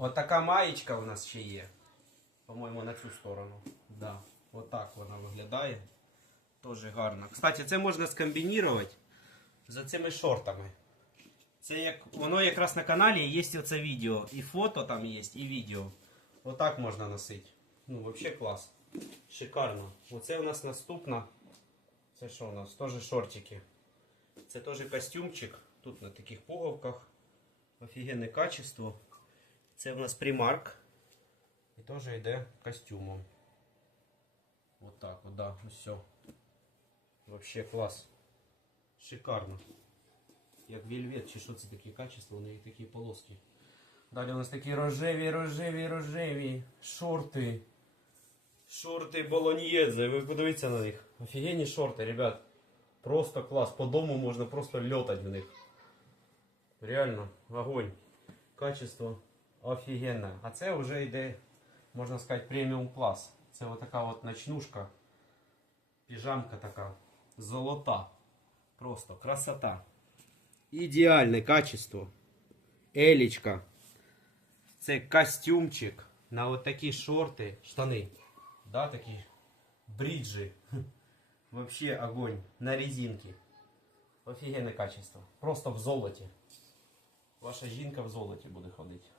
Отака маєчка у нас ще є. По-моєму, на цю сторону. Да. Отак вона виглядає. Тоже гарно. Кстати, це можна скомбінувати з цими шортами. Це як воно якраз на каналі є оце відео. І фото там є, і відео. Отак можна носити. Ну, взагалі клас. Шикарно. Оце у нас наступна. Це що у нас? Теж шортики. Це теж костюмчик. Тут на таких пуговках. Офігенне качество. Це у нас примарк. І теж йде костюмом. Вот так вот, да, все. Вообще клас. Шикарно. Як вельвет, чи що це такі качества, вони і такі полоски. Далі у нас такі рожеві, рожеві, рожеві шорти. Шорти болоньєзе. Ви подивіться на них. Офігенні шорти, ребят. Просто клас. По дому можна просто льотати в них. Реально, огонь. Качество офігенне. А це вже йде, можна сказати, преміум клас. Це отака от ночнушка. Піжамка така. Золота. Просто красота. Ідеальне качество. Елічка. Це костюмчик на от такі шорти, штани. Да, такі бриджі. Вообще огонь. На резинке. Офігенне качество. Просто в золоті. Ваша жінка в золоті буде ходити.